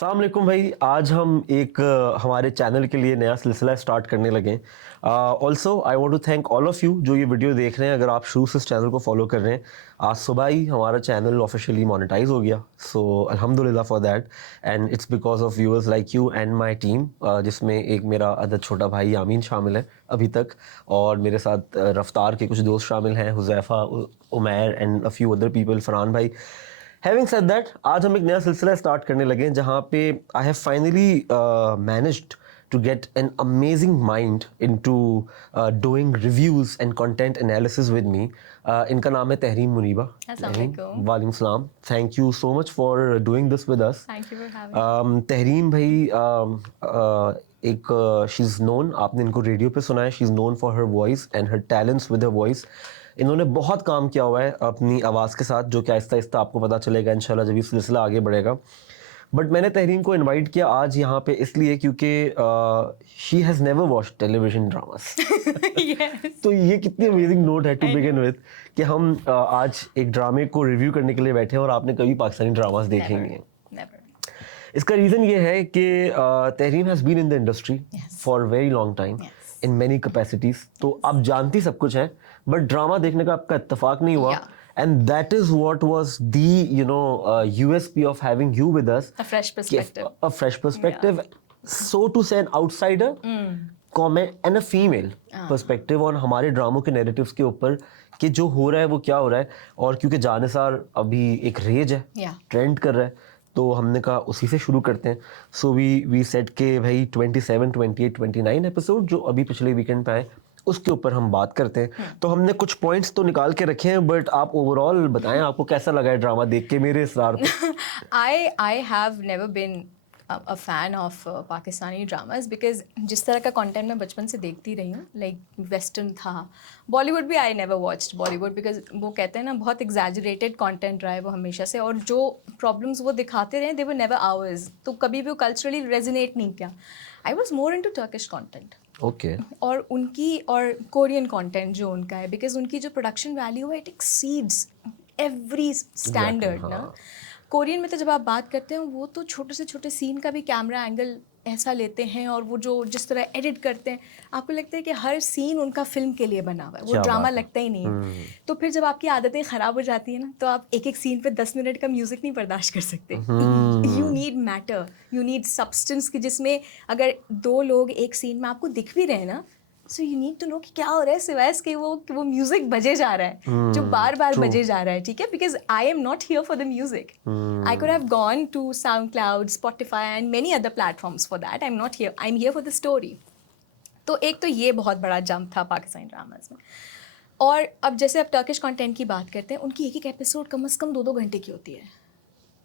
अस्सलाम वालेकुम भाई। आज हम एक हमारे चैनल के लिए नया सिलसिला स्टार्ट करने लगे। Also I want to thank all of you जो ये वीडियो देख रहे हैं। अगर आप शुरू से इस चैनल को फॉलो कर रहे हैं, आज सुबह ही हमारा चैनल ऑफिशियली मोनेटाइज हो गया। सो अल्हम्दुलिल्लाह for that, and it's because of viewers like you and my team, जिसमें एक मेरा अदद छोटा भाई यामीन शामिल है अभी तक, और मेरे साथ रफ्तार के कुछ दोस्त शामिल हैं, Huzaifa, Umair and a few other people, Farhan भाई। हैविंग सेड दैट, आज हम एक नया सिलसिला स्टार्ट करने लगे हैं जहाँ पे I have finally managed to get an amazing mind into doing reviews and content analysis with me. इनका नाम है तहरीम मुनीबा। अस्सलाम वालेकुम। वालेकुम सलाम। Thank you so much for doing this with us. Thank you for having. Tahreem भाई एक शी इज़ नोन, आपने इनको रेडियो पे सुना है, she is known for her voice and her talents with her voice. इन्होंने बहुत काम किया हुआ है अपनी आवाज़ के साथ, जो कि आहिस्ता आहिस्ता आपको पता चलेगा इंशाल्लाह जब ये सिलसिला आगे बढ़ेगा। बट मैंने तहरीम को इनवाइट किया आज यहाँ पे इसलिए क्योंकि she has never watched television dramas. Yes. तो ये कितनी अमेजिंग नोट है to I begin know. With कि हम आज एक ड्रामे को रिव्यू करने के लिए बैठे हैं और आपने कभी पाकिस्तानी ड्रामास देखे Never. नहीं हैं। Never. इसका रीज़न ये है कि Tahreem has been in the industry Yes. For very long time Yes. In many capacities. तो आप जानती सब कुछ है, बट ड्रामा देखने का आपका इत्तेफाक नहीं हुआ। Yeah. And that is what was the USP of having you with us, A fresh perspective. a fresh perspective, so to say an outsider, comment and a female perspective on हमारे ड्रामों के narratives के ऊपर कि जो हो रहा है वो क्या हो रहा है। और क्योंकि जानिसार अभी एक रेज है, Yeah. ट्रेंड कर रहा है, तो हमने कहा उसी से शुरू करते हैं। सो वी सेट के भाई 27, 28, 29 एपिसोड जो अभी पिछले वीकेंड पे आए, उसके ऊपर हम बात करते हैं। तो हमने कुछ पॉइंट्स तो निकाल के रखे हैं, बट आप ओवरऑल बताएं आपको कैसा लगा है ड्रामा देख के मेरे इसरार पे। I have never been a fan of Pakistani dramas because जिस तरह का कंटेंट मैं बचपन से देखती रही हूँ, लाइक वेस्टर्न था, बॉलीवुड भी I never watched Bollywood because वो कहते हैं ना बहुत एग्जैजरेटेड कंटेंट रहा है वो हमेशा से, और जो प्रॉब्लम्स वो दिखाते रहे दे वर नेवर आवर्स, तो कभी भी वो कल्चरली रेजोनेट नहीं किया। I was more into Turkish content okay. और उनकी और कोरियन कंटेंट जो उनका है, बिकॉज उनकी जो प्रोडक्शन वैल्यू है इट एक्सीड्स एवरी स्टैंडर्ड ना। कोरियन में तो जब आप बात करते हैं वो तो छोटे से छोटे सीन का भी कैमरा एंगल ऐसा लेते हैं, और वो जो जिस तरह एडिट करते हैं आपको लगता है कि हर सीन उनका फिल्म के लिए बना हुआ है, वो क्या ड्रामा बात है। लगता ही नहीं है। तो फिर जब आपकी आदतें ख़राब हो जाती है ना, तो आप एक एक सीन पे 10 मिनट का म्यूज़िक नहीं बर्दाश्त कर सकते। You need matter, you need substance की, जिसमें अगर दो लोग एक सीन में आपको दिख भी रहे हैं ना, so you need to know कि क्या हो रहा है, सिवाय इसके वो म्यूजिक बजे जा रहा है जो बार बार बजे जा रहा है, ठीक है, because I am not here for the music. I could have gone to SoundCloud, Spotify and many other platforms for that. I am not here, I am here for the story. तो एक तो ये बहुत बड़ा jump था Pakistani dramas में। और अब जैसे अब टर्किश कंटेंट की बात करते हैं, उनकी एक एक एपिसोड कम से कम 2-2 घंटे की होती है,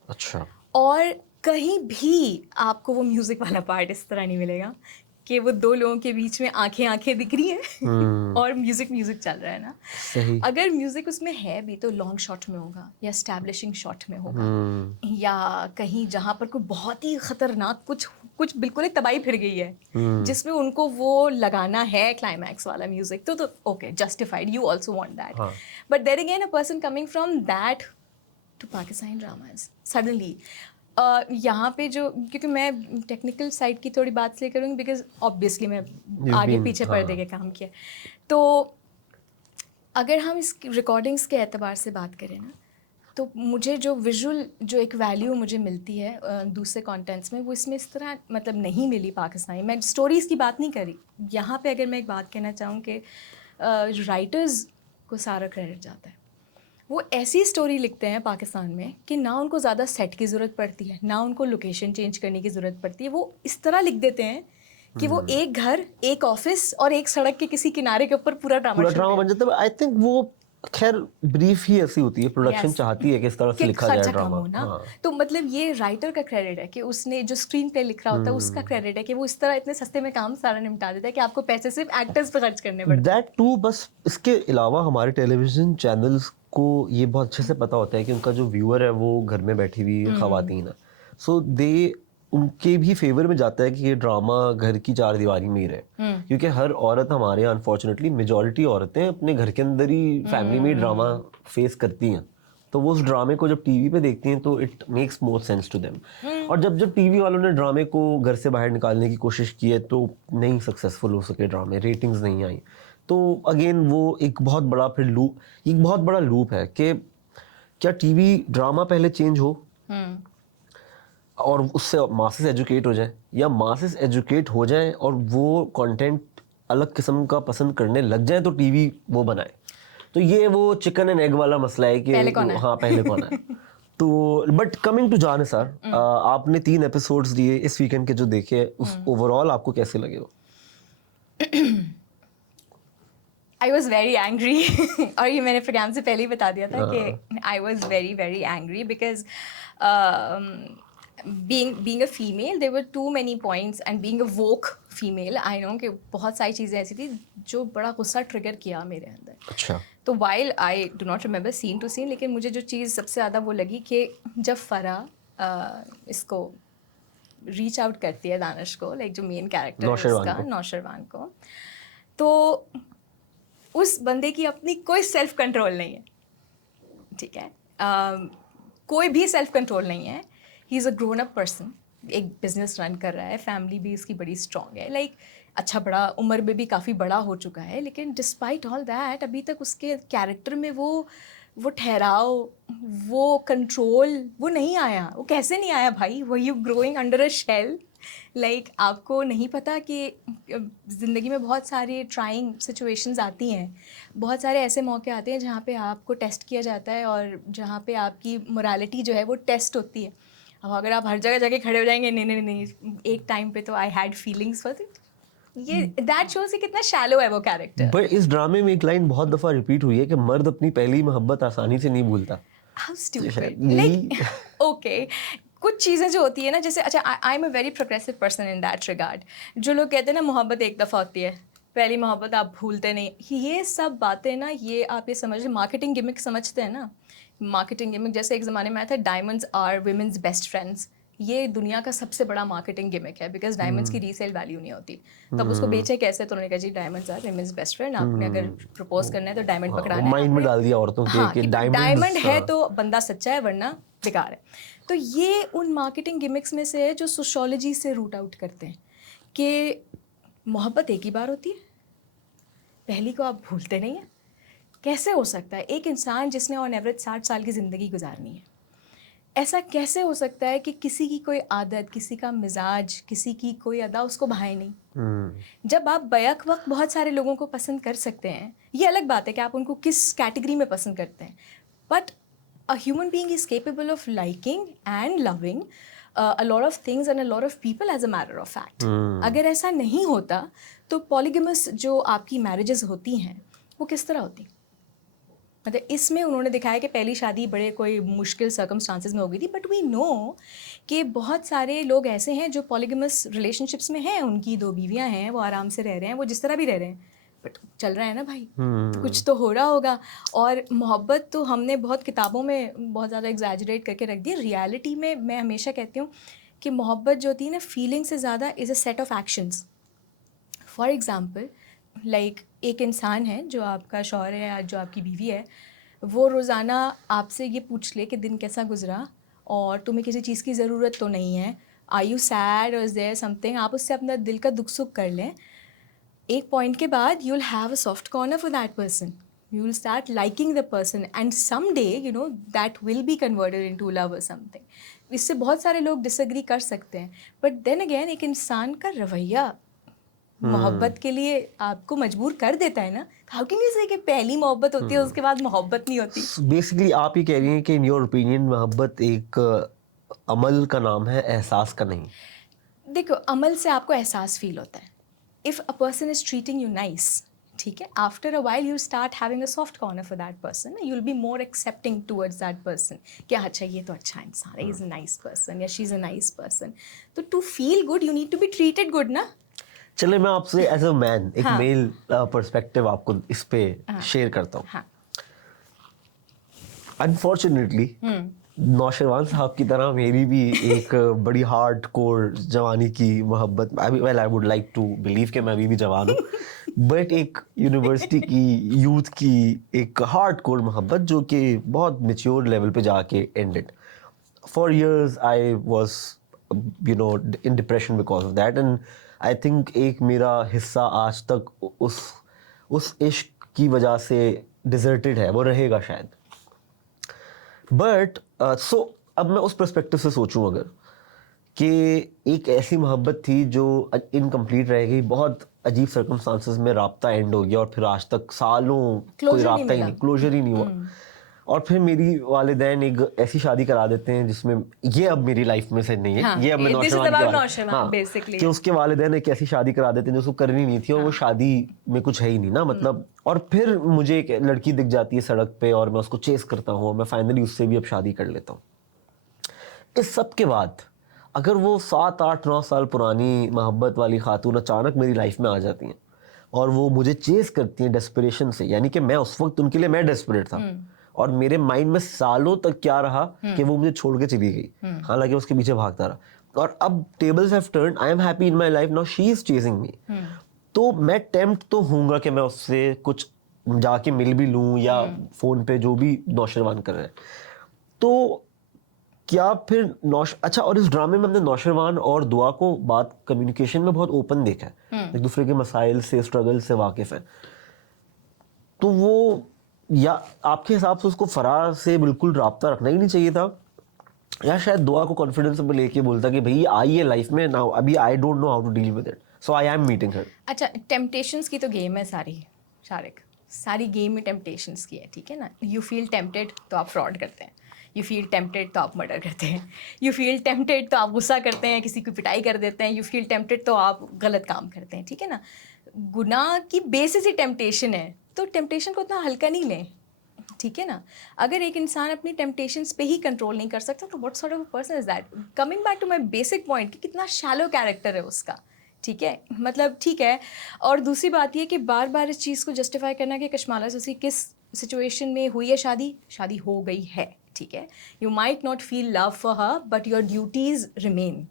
अच्छा। और कहीं भी आपको वो म्यूज़िक वाला पार्ट इस तरह नहीं मिलेगा कि वो दो लोगों के बीच में आंखें आंखें दिख रही हैं और म्यूज़िक चल रहा है ना। सही। अगर म्यूज़िक उसमें है भी तो लॉन्ग शॉट में होगा या एस्टैब्लिशिंग शॉट में होगा, या कहीं जहाँ पर कोई बहुत ही ख़तरनाक कुछ बिल्कुल ही तबाही फिर गई है जिसमें उनको वो लगाना है क्लाइमैक्स वाला म्यूज़िक, तो okay, justified, you also want that. But there again a person coming from that to Pakistani dramas suddenly, यहाँ पे जो, क्योंकि मैं टेक्निकल साइड की थोड़ी बात इसलिए करूँगी बिकॉज ऑब्वियसली मैं आगे पीछे पर्दे के काम किया। तो अगर हम इस रिकॉर्डिंग्स के एतबार से बात करें ना, तो मुझे जो विजुअल जो एक वैल्यू मुझे मिलती है दूसरे कंटेंट्स में, वो इसमें इस तरह मतलब नहीं मिली पाकिस्तानी। मैं स्टोरीज़ की बात नहीं करी यहाँ पे। अगर मैं एक बात कहना चाहूँ कि राइटर्स को सारा क्रेडिट जाता है। वो ऐसी स्टोरी लिखते हैं पाकिस्तान में कि ना उनको ज़्यादा सेट की ज़रूरत पड़ती है, ना उनको लोकेशन चेंज करने की ज़रूरत पड़ती है। वो इस तरह लिख देते हैं कि वो एक घर, एक ऑफिस और एक सड़क के किसी किनारे के ऊपर पूरा ड्रामा बन जाता है। आई थिंक वो खैर ब्रीफ ही ऐसी होती है, प्रोडक्शन Yes. चाहती है कि इस तरह से कि लिखा जाए खर्चा कम ड्रामा। हो ना। तो मतलब ये राइटर का क्रेडिट है कि उसने जो स्क्रीन प्ले लिख रहा होता है उसका क्रेडिट है कि वो इस तरह इतने सस्ते में काम सारा निपटा देता है कि आपको पैसे सिर्फ एक्टर्स पे खर्च करने पड़ते हैं। That too. बस इसके अलावा हमारे टेलीविजन चैनल्स को ये बहुत अच्छे से पता होता है कि उनका जो व्यूअर है वो घर में बैठी हुई खवातीन है, सो दे उनके भी फेवर में जाता है कि ये ड्रामा घर की चार दीवारी में ही रहे। क्योंकि हर औरत, हमारे यहाँ अनफॉर्चुनेटली मेजॉरिटी औरतें अपने घर के अंदर ही फैमिली में ड्रामा फेस करती हैं। तो वो उस ड्रामे को जब टीवी पे देखती हैं तो it makes more sense to them. और जब टीवी वालों ने ड्रामे को घर से बाहर निकालने की कोशिश की है तो नहीं सक्सेसफुल हो सके ड्रामे, रेटिंग्स नहीं आई। तो अगेन वो एक बहुत बड़ा फिर लूप, एक बहुत बड़ा लूप है कि क्या टीवी ड्रामा पहले चेंज हो और उससे मासेस एजुकेट हो जाए, या मासेस एजुकेट हो जाए और वो कंटेंट अलग किस्म का पसंद करने लग जाए तो टीवी वो बनाए। तो ये वो चिकन एंड एग वाला मसला है कि पहले कौन है? हाँ पहले कौन है। तो बट कमिंग टू जान सर, आपने 3 एपिसोड्स दिए इस वीकेंड के जो देखे, उस ओवरऑल आपको कैसे लगे वो? आई वॉज वेरी एंग्री और ये मैंने प्रोग्राम से पहले ही बता दिया था कि I was very very angry because being a female there were too many points and being a woke female I know कि बहुत सारी चीज़ें ऐसी थी जो बड़ा गुस्सा ट्रिगर किया मेरे अंदर। अच्छा। तो while I do not remember scene to scene, लेकिन मुझे जो चीज़ सबसे ज़्यादा वो लगी कि जब फराह इसको रीच आउट करती है दानिश को, लाइक जो मेन कैरेक्टर है उसका नौशरवान को, तो उस बंदे की अपनी कोई सेल्फ कंट्रोल नहीं है, ठीक है, कोई भी सेल्फ कंट्रोल नहीं है। He is a grown up person, एक बिजनेस रन कर रहा है, फैमिली भी इसकी बड़ी स्ट्रॉन्ग है, लाइक अच्छा बड़ा उम्र में भी काफ़ी बड़ा हो चुका है, लेकिन डिस्पाइट ऑल दैट अभी तक उसके कैरेक्टर में वो ठहराव, वो कंट्रोल वो नहीं आया। वो कैसे नहीं आया भाई? वो you growing under a shell, like आपको नहीं पता कि ज़िंदगी में बहुत सारी ट्राइंग सिचुएशंस आती हैं, बहुत सारे ऐसे मौके आते हैं जहाँ पे आपको टेस्ट किया जाता है और जहाँ पे आपकी मोरालिटी जो है वो टेस्ट होती है। अब अगर आप हर जगह जाके खड़े हो जाएंगे, नहीं नहीं नहीं, एक टाइम पे तो I had feelings for it, ये दैट शोज कि कितना शैलो है वो कैरेक्टर। पर इस ड्रामे में एक लाइन बहुत दफा रिपीट हुई है कि मर्द अपनी पहली मोहब्बत आसानी से नहीं भूलता। हाउ स्टूपिड, लाइक ओके, कुछ चीज़ें जो होती है ना, जैसे अच्छा I am a very progressive person in that regard, जो लोग कहते हैं ना मोहब्बत एक दफ़ा होती है, पहली मोहब्बत आप भूलते नहीं, ये सब बातें ना, ये आप ये समझ, मार्केटिंग गिमिक समझते हैं ना, मार्केटिंग गिमिक। जैसे एक ज़माने में आया था diamonds are women's best friends, ये दुनिया का सबसे बड़ा मार्केटिंग गिमिक है, बिकॉज डायमंड्स की रीसेल वैल्यू नहीं होती, तब उसको बेचे कैसे? तो उन्होंने कहा जी diamonds are women's best friend, आपने अगर प्रपोज करना है तो डायमंड पकड़ाना है, माइंड में डाल दिया औरतों के हाँ, कि डायमंड है तो बंदा सच्चा है वरना बेकार है। तो ये उन मार्केटिंग गिमिक्स में से है जो सोशोलॉजी से रूट आउट करते हैं कि मोहब्बत एक ही बार होती है, पहली को आप भूलते नहीं हैं। कैसे हो सकता है? एक इंसान जिसने ऑन एवरेज 60 साल की ज़िंदगी गुजारनी है, ऐसा कैसे हो सकता है कि किसी की कोई आदत, किसी का मिजाज, किसी की कोई अदा उसको भाए नहीं? जब आप बैक वक्त बहुत सारे लोगों को पसंद कर सकते हैं, ये अलग बात है कि आप उनको किस कैटेगरी में पसंद करते हैं, but a human being is capable of liking and loving a lot of things and a lot of people as a matter of fact. अगर ऐसा नहीं होता तो पॉलीगेमस जो आपकी मैरिजेस होती हैं वो किस तरह होती? मतलब इसमें उन्होंने दिखाया कि पहली शादी बड़े कोई मुश्किल सर्कमस्टांसेस में हो गई थी, बट वी नो कि बहुत सारे लोग ऐसे हैं जो पॉलीगेमस रिलेशनशिप्स में हैं, उनकी 2 बीवियां हैं, वो आराम से रह रहे हैं, वो जिस तरह भी रह रहे हैं, बट चल रहा है ना भाई, कुछ तो हो रहा होगा। और मोहब्बत तो हमने बहुत किताबों में बहुत ज़्यादा एग्जैजरेट करके रख दी, रियलिटी में मैं हमेशा कहती हूँ कि मोहब्बत जो होती है ना, फीलिंग से ज़्यादा is a set of actions. For example like एक इंसान है जो आपका शौहर है या जो आपकी बीवी है, वो रोज़ाना आपसे ये पूछ ले कि दिन कैसा गुजरा और तुम्हें किसी चीज़ की ज़रूरत तो नहीं है, आर यू सैड और इज़ देयर समथिंग, आप उससे अपना दिल का दुख सुख कर लें। एक पॉइंट के बाद you will have a soft corner for that person, you will start liking the person and some day you know that will be converted into love और समथिंग। इससे बहुत सारे लोग डिसएग्री कर सकते हैं, बट देन अगेन एक इंसान का रवैया मोहब्बत के लिए आपको मजबूर कर देता है ना। हाउ कैन यू से कि पहली मोहब्बत होती है उसके बाद मोहब्बत नहीं होती? बेसिकली आप ये कह रही हैं कि इन योर ओपिनियन मोहब्बत एक अमल का नाम है, एहसास का नहीं। देखो, अमल से आपको एहसास फील होता है। If a person is treating you nice, ठीक है, after a while you start having a soft corner for that person, you will be more accepting towards that person कि अच्छा ये तो अच्छा इंसान है, इज़ अ नाइस पर्सन या she is a nice person. तो to feel good you need to be treated good ना। चले मैं आपसे एज अ मैन एक हाँ। मेल पर्सपेक्टिव आपको इस पे शेयर करता हूँ। हाँ। अनफॉर्चुनेटली नौशरवान साहब की तरह मेरी भी एक बड़ी हार्ड कोर जवानी की मोहब्बत, well I would like to believe कि मैं अभी भी जवान हूँ, बट एक यूनिवर्सिटी की यूथ की एक हार्ड कोर मोहब्बत जो कि बहुत मेच्योर लेवल पे जाके ended. For years I was you know in depression because of that, and I think एक मेरा हिस्सा आज तक उस इश्क की वजह से डिजर्टेड है, वो रहेगा शायद. बट सो अब मैं उस पर्सपेक्टिव से सोचूं अगर कि एक ऐसी मोहब्बत थी जो इनकम्प्लीट रह गई, बहुत अजीब सर्कमस्टांसेस में राब्ता एंड हो गया और फिर आज तक सालों कोई Closure नहीं राब्ता ही मिला। नहीं, क्लोजर ही नहीं हुआ. और फिर मेरी वालिदैन एक ऐसी शादी करा देते हैं जिसमें ये अब मेरी लाइफ में से नहीं है, हाँ, ये अब मैं this is नौशरवान about के बारे नौशरवान, हाँ, basically। कि उसके वालिदैन एक ऐसी शादी करा देते हैं जो उसको करनी नहीं थी और वो शादी में कुछ है ही नहीं ना, मतलब. और फिर मुझे एक लड़की दिख जाती है सड़क पे और मैं उसको चेस करता हूँ और मैं फाइनली उससे भी अब शादी कर लेता हूँ. इस सब के बाद अगर वो 7-8-9 साल पुरानी मोहब्बत वाली खातून अचानक मेरी लाइफ में आ जाती हैं और वो मुझे चेस करती हैं डेस्परेशन से, यानी कि मैं उस वक्त उनके लिए मैं डेस्परेट था और मेरे माइंड में सालों तक क्या रहा कि वो मुझे छोड़ के चली गई, हालांकि उसके पीछे भागता रहा. और अब tables have turned, I am happy in my life now, she is chasing me. तो मैं टेम्प्ट तो हूँगा कि मैं उससे कुछ जाके मिल भी लूँ या फोन पे जो भी नौशरवान कर रहे हैं. तो क्या फिर अच्छा, और इस ड्रामे में हमने नौशरवान और दुआ को बात कम्युनिकेशन में बहुत ओपन देखा है, एक दूसरे के मसाइल से स्ट्रगल से वाकिफ है. तो वो या आपके हिसाब से उसको फरार से बिल्कुल राब्ता रखना ही नहीं चाहिए था, या शायद दुआ को कॉन्फिडेंस में लेके बोलता कि भाई आई है लाइफ में नाउ, अभी I don't know how to deal with it, so I am meeting her. अच्छा, टेम्पटेशंस की तो गेम है सारी, शारिक, सारी गेम में टेम्पटेशंस की है, ठीक है ना. यू फील टेम्पटेड तो आप फ्रॉड करते हैं, यू फील टेम्पटेड तो आप मर्डर करते हैं, यू फील टेम्पटेड तो आप गुस्सा करते हैं, किसी की पिटाई कर देते हैं, यू फील टेम्पटेड तो आप गलत काम करते हैं, ठीक है ना. गुनाह की बेसिस ही टेम्पटेशन है, तो टेम्पटेशन को उतना हल्का नहीं लें, ठीक है ना. अगर एक इंसान अपनी टेम्पटेशंस पे ही कंट्रोल नहीं कर सकता तो what sort of person is that. Coming back to my basic point कि कितना शैलो कैरेक्टर है उसका, ठीक है, मतलब ठीक है. और दूसरी बात ये कि बार बार इस चीज़ को जस्टिफाई करना कि कशमाला से किस सिचुएशन में हुई है शादी हो गई है, ठीक है. You might not feel love for her but your duties remain,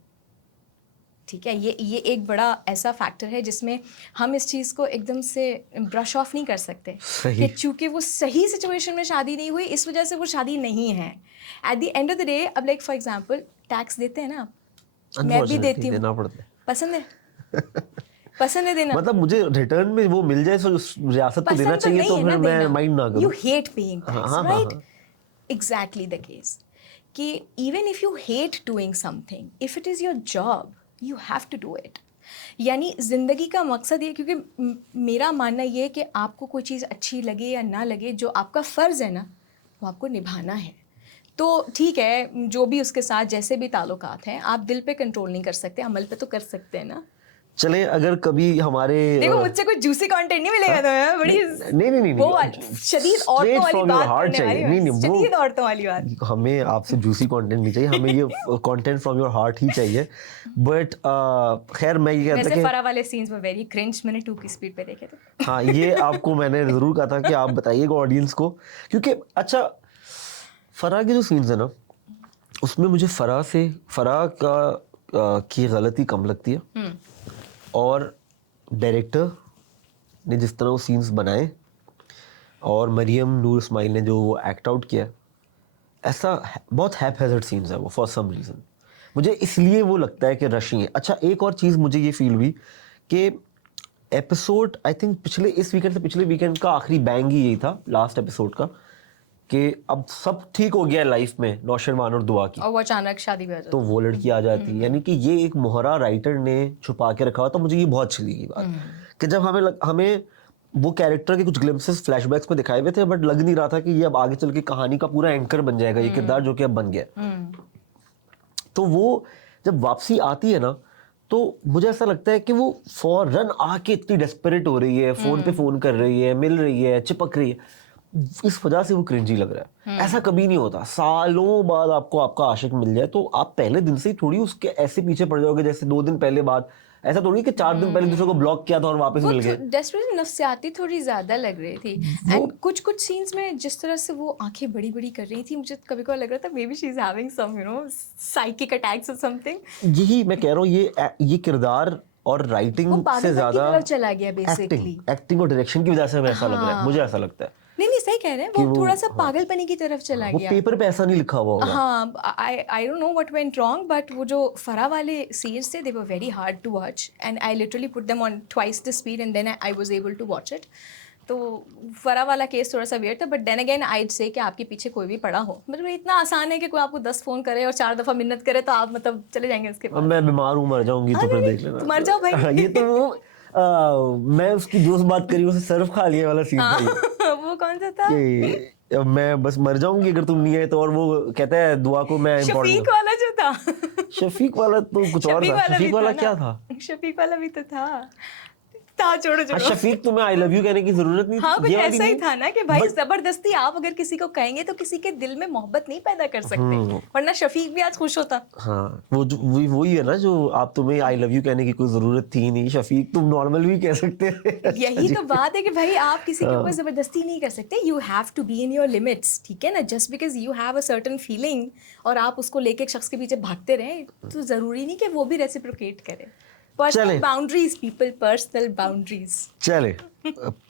ठीक है. ये एक बड़ा ऐसा फैक्टर है जिसमें हम इस चीज़ को एकदम से ब्रश ऑफ नहीं कर सकते कि चूंकि वो सही सिचुएशन में शादी नहीं हुई इस वजह से वो शादी नहीं है. At the end of the day, अब लाइक फॉर एग्जांपल टैक्स देते हैं ना आप, मैं भी देती हूँ, देना पड़ता है. पसंद है देना, मतलब मुझे रिटर्न में वो मिल जाए तो रियासत को देना चाहिए, तो फिर मैं माइंड ना करूं. You hate paying tax, right? Exactly the case कि even if you hate doing something, if it is your job you have to do it. यानी ज़िंदगी का मकसद ये, क्योंकि मेरा मानना ये है कि आपको कोई चीज़ अच्छी लगे या ना लगे, जो आपका फ़र्ज़ है ना वो आपको निभाना है. तो ठीक है, जो भी उसके साथ जैसे भी ताल्लुकात हैं, आप दिल पे कंट्रोल नहीं कर सकते, अमल पे तो कर सकते हैं ना. चले अगर कभी हमारे देखो मुझसे कोई जूसी कंटेंट नहीं मिलेगा तुम्हें, बड़ी नहीं वो शदीद औरतों वाली बात करने वाली, नहीं शदीद औरतों वाली बात. हमें आपसे जूसी कंटेंट नहीं चाहिए, हमें ये कंटेंट फ्रॉम योर हार्ट ही चाहिए. बट खैर मैं ये कहता वैसे कि फरा वाले सीन्स वर वेरी क्रिंज, मैंने 2 की स्पीड पे देखे थे. हाँ, ये आपको मैंने ज़रूर कहा था कि आप बताइएगा ऑडियंस को, क्योंकि अच्छा फरा के जो सीन्स है ना उसमें मुझे फरा की गलती कम लगती है, और डायरेक्टर ने जिस तरह वो सीन्स बनाए और मरियम नूर इस्माइल ने जो वो एक्ट आउट किया, ऐसा बहुत हैप हैज़र्ड सीन्स है वो फॉर सम रीज़न, मुझे इसलिए वो लगता है कि रशी है. अच्छा, एक और चीज़ मुझे ये फील हुई कि एपिसोड आई थिंक पिछले वीकेंड का आखिरी बैंग ही यही था, लास्ट एपिसोड का, कि अब सब ठीक हो गया है लाइफ में नौशरवान और दुआ की, और वो अचानक शादी भी हो जाती, तो वो लड़की आ जाती है. यानी कि ये एक मोहरा राइटर ने छुपा के रखा हुआ था. मुझे ये बहुत अच्छी लगी बात कि जब हमें वो कैरेक्टर के कुछ ग्लिम्पसेस फ्लैशबैक्स में दिखाए हुए थे, बट लग नहीं रहा था कि ये अब आगे चल के कहानी का पूरा एंकर बन जाएगा ये किरदार जो कि अब बन गया. तो वो जब वापसी आती है ना, तो मुझे ऐसा लगता है कि वो फौरन आके इतनी डेस्परेट हो रही है, फोन पे फोन कर रही है, मिल रही है, चिपक रही है. इस वजह से वो क्रिंजी लग रहा है। ऐसा कभी नहीं होता, सालों बाद आपको आपका आशिक मिल जाए तो आप पहले दिन से ही थोड़ी उसके ऐसे पीछे पड़ जाओगे जैसे 2 दिन पहले बाद। ऐसा थोड़ी कि 4 दिन पहले दूसरे को ब्लॉक किया था और वापस वो मिल गए। डेस्परेट नफसियाती थोड़ी ज्यादा लग रही थी। एंड कुछ कुछ सीन्स में जिस तरह से वो आंखें बड़ी बड़ी कर रही थी, मुझे कभी कभी लग रहा था maybe she is having some psychic attacks और समथिंग। यही मैं कह रहा हूँ, ये किरदार और वो राइटिंग से पागलपन की ज्यादा तरफ चला गया बेसिकली। एक्टिंग और डायरेक्शन की वजह से हमें ऐसा लग रहा है, मुझे ऐसा लगता है नहीं सही कह रहे हैं, वो थोड़ा सा पागलपनी की तरफ चला वो गया। पेपर पे ऐसा नहीं लिखा हुआ होगा। हाँ, I don't know what went wrong, but वो जो फरा वाले सीन्स थे they were very hard to watch and I literally put them on twice the speed and then I was able to watch it. तो फरा वाला case थोड़ा सा weird था, but then again eyed से कि आपके पीछे कोई भी पड़ा हो, मतलब इतना आसान है कि कोई आपको 10 फ़ोन करे और 4 दफ़ा मिन्नत करे तो आप मतलब चले जाएंगे उसके अब पास। मैं बीमार हूँ, मर जाऊंगी तो फिर देख लेना। तो मर जाओ भाई। ये तो वो मैं उसकी जो बात करी उसे सर्फ खा लिया वाला सीन था ये। वो कौन सा था? कि मैं बस मर जाऊंगी अगर तुम नहीं आए तो, और वो कहता है दुआ को मैं शफीक इम्पोर्टेंट। वाला जो था। शफीक वाला तो कुछ और था। भी शफीक वाला ना। क्या था? शफीक वाला भी तो था छोड़ो हाँ, छोड़ो। शफीक तुम्हें आई लव यू कहने की जरूरत नहीं थी। हाँ, कुछ ये वाली ऐसा ही नहीं। था ना कि भाई जबरदस्ती आप अगर किसी को कहेंगे तो किसी के दिल में मोहब्बत नहीं पैदा कर सकते, वरना शफीक भी आज खुश होता। हाँ, वही है ना, जो आप तुम्हें आई लव यू कहने की कोई जरूरत थी नहीं, शफीक तुम नॉर्मल भी कह सकते थे। यही तो बात है कि भाई आप किसी के ऊपर जबरदस्ती नहीं कर सकते। You have to be in your limits, ठीक है ना। Just because you have a certain feeling और आप उसको लेके एक शख्स के पीछे भागते रहें तो जरूरी नहीं कि वो भी रेसिप्रोकेट करे। Personal boundaries people, personal boundaries. चले,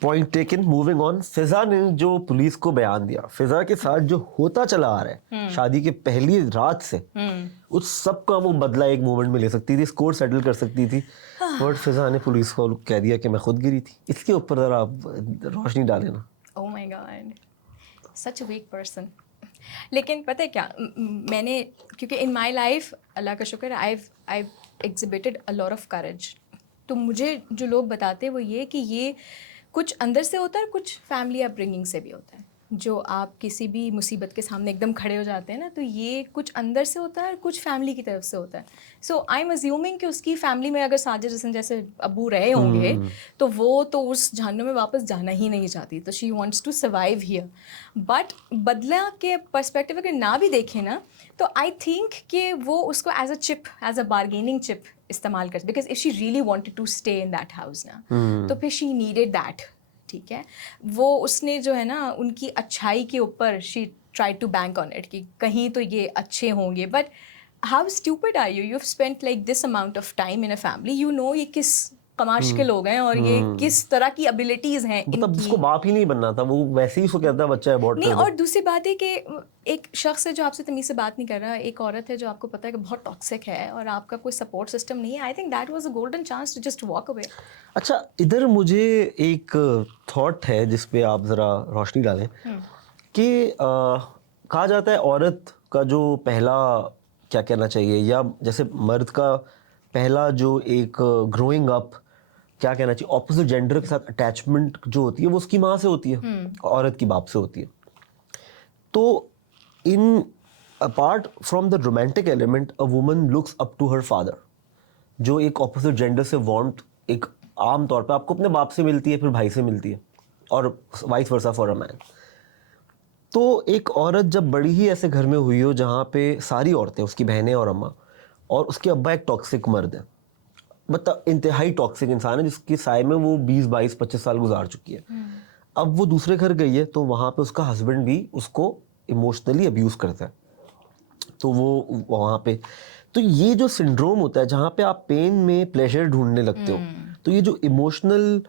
पॉइंट टेकन, मूविंग ऑन। फिजा ने जो पुलिस को बयान दिया, फिजा के साथ जो होता चला आ रहा है शादी के पहली रात से, उस सब का वो बदला एक मोमेंट में ले सकती थी, स्कोर सेटल कर सकती थी, बट फिजा ने पुलिस को कह दिया कि मैं खुद गिरी थी। इसके ऊपर जरा आप रोशनी डालें ना। Oh my God, such a weak person. लेकिन पता है क्या, मैंने क्योंकि इन माई लाइफ अल्लाह का शुक्र I exhibited a lot of courage. तो मुझे जो लोग बताते हैं वो ये कि ये कुछ अंदर से होता है, कुछ फैमिली अपब्रिंगिंग से भी होता है। जो आप किसी भी मुसीबत के सामने एकदम खड़े हो जाते हैं ना, तो ये कुछ अंदर से होता है और कुछ फैमिली की तरफ से होता है। सो आई एम अज्यूमिंग कि उसकी फैमिली में अगर साजिद हसन जैसे अबू रहे होंगे तो वो तो उस जहन्नुम में वापस जाना ही नहीं चाहती, तो she wants to survive here. But बदला के पर्सपेक्टिव अगर ना भी देखें ना, तो आई थिंक कि वो उसको as a chip, as a bargaining chip इस्तेमाल करती, because if she really wanted to stay in that house ना, तो फिर शी नीडेड दैट, ठीक है। वो उसने जो है ना उनकी अच्छाई के ऊपर she try to bank on it कि कहीं तो ये अच्छे होंगे। But how stupid are you, you have spent like this amount of time in a family, you know ये किस कमाश के लोग हैं और ये किस तरह की एबिलिटीज हैं मतलब इनकी। उसको बाप ही नहीं बनना था, वो वैसे ही उसको कहता है बच्चा अबॉर्ट नहीं, कर दो। और दूसरी बात है कि एक शख्स है जो आपसे तमीज़ से बात नहीं कर रहा, एक औरत है जो आपको पता है कि बहुत टॉक्सिक है और आपका कोई सपोर्ट सिस्टम नहीं है। I think that was a golden chance to just walk away. अच्छा, इधर मुझे एक थॉट है जिस पे आप ज़रा रोशनी डालें कि कहा जाता है औरत का जो पहला, क्या कहना चाहिए, या जैसे मर्द का पहला जो एक ग्रोइंग अप, क्या कहना चाहिए, ऑपोजिट जेंडर के साथ अटैचमेंट जो होती है वो उसकी माँ से होती है, औरत की बाप से होती है। तो in apart from the romantic element, a woman looks up to her father, जो एक ऑपोजिट जेंडर से वार्मथ एक आम तौर पे आपको अपने बाप से मिलती है, फिर भाई से मिलती है, और vice versa for a man. तो एक औरत जब बड़ी ही ऐसे घर में हुई हो जहाँ पे सारी औरतें, उसकी बहनें और अम्मा, और उसके अब्बा एक टॉक्सिक मर्द है, मतलब इंतहाई टॉक्सिक इंसान है जिसके साय में वो 20, 22, 25 साल गुजार चुकी है। अब वो दूसरे घर गई है तो वहाँ पे उसका हस्बैंड भी उसको इमोशनली अब्यूज़ करता है, तो वो वहाँ पे, तो ये जो सिंड्रोम होता है जहाँ पे आप पेन में प्लेजर ढूंढने लगते हो, तो ये जो इमोशनल,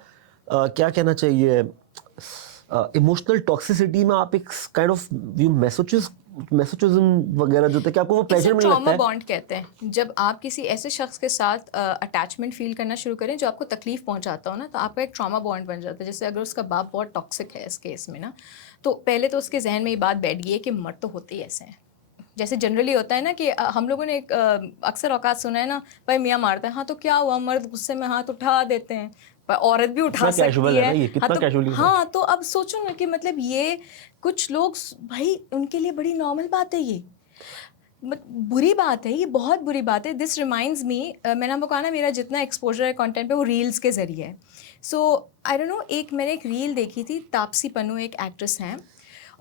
क्या कहना चाहिए, इमोशनल टॉक्सिसिटी में आप एक काइंड ऑफ यू मैसोचिज्म वगैरह जो होता है कि आपको वो प्लेजर मिलने लगता ट्रॉमा है। बॉन्ड कहते हैं। जब आप किसी ऐसे शख्स के साथ अटैचमेंट फील करना शुरू करें जो आपको तकलीफ पहुंचाता हो ना, तो आपका एक ट्रॉमा बॉन्ड बन जाता है। जैसे अगर उसका बाप बहुत टॉक्सिक है इस केस में ना, तो पहले तो उसके जहन में ये बात बैठ गई है कि मर्द तो होते ही ऐसे हैं। जैसे जनरली होता है ना कि हम लोगों ने अक्सर औकात सुना है ना, भाई मियाँ मारता है, हाँ तो क्या हुआ, मर्द गुस्से में हाथ उठा देते हैं, पर औरत भी उठा सकती कैजुअल है ना ये, कितना हाँ तो कैजुअली। हाँ, तो अब सोचो ना कि मतलब ये कुछ लोग भाई उनके लिए बड़ी नॉर्मल बात है ये। बुरी बात है, ये बहुत बुरी बात है. दिस रिमाइंड्स मी, मैंने आपको कहा ना मेरा जितना एक्सपोजर है कंटेंट पे वो रील्स के ज़रिए है. सो आई डोंट नो, मैंने एक रील देखी थी, तापसी पन्नू एक एक्ट्रेस हैं,